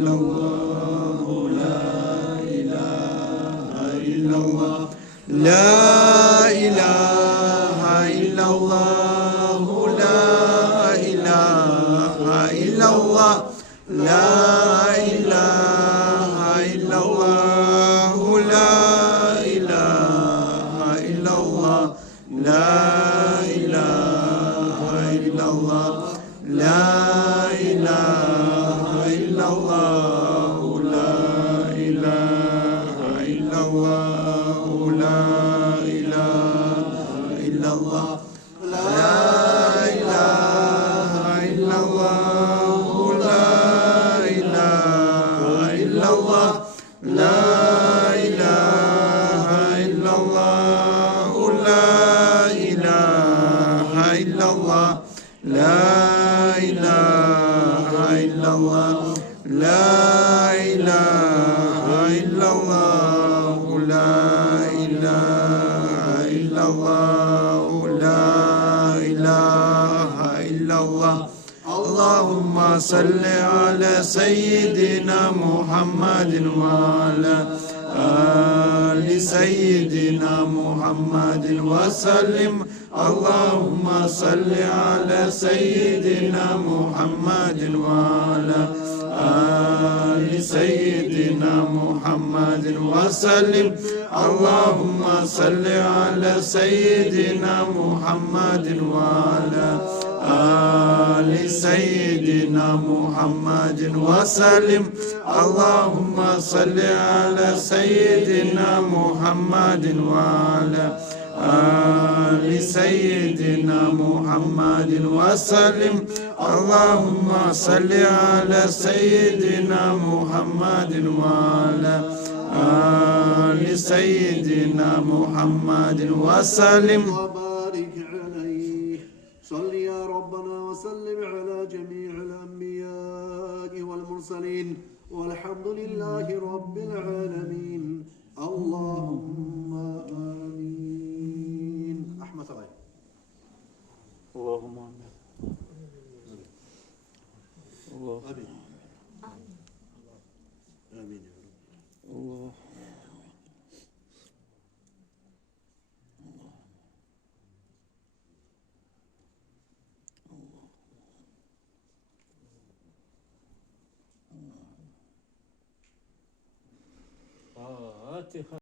إلا الله لا إله إلا الله لا إله إلا الله لا إله إلا الله لا إله إلا الله لا إله إلا الله لا إله إلا الله لا إله إلا الله لا إله إلا الله لا إله إلا الله لا إله إلا الله لا إله إلا الله لا إله إلا الله لا إله إلا الله لا إله إلا الله لا إله إلا الله لا إله إلا الله لا إله إلا الله اللهم صل على سيدنا محمد وعلى آل سيدنا محمد وسلم اللهم صل على سيدنا محمد وعلى آل سيدنا محمد وسلم اللهم صل على سيدنا محمد وعلى آل سيدنا محمد وسلم اللهم صل على سيدنا محمد وعلى آل سيدنا محمد وسلم اللهم صل على سيدنا محمد وعلى آل سيدنا محمد وسلم وبارك عليه صل يا ربنا وسلم على جميع الأنبياء والمرسلين والحمد لله رب العالمين اللهم آمين أحمد عليه اللهم آمين الله آمين آمين يا رب الله فاتحة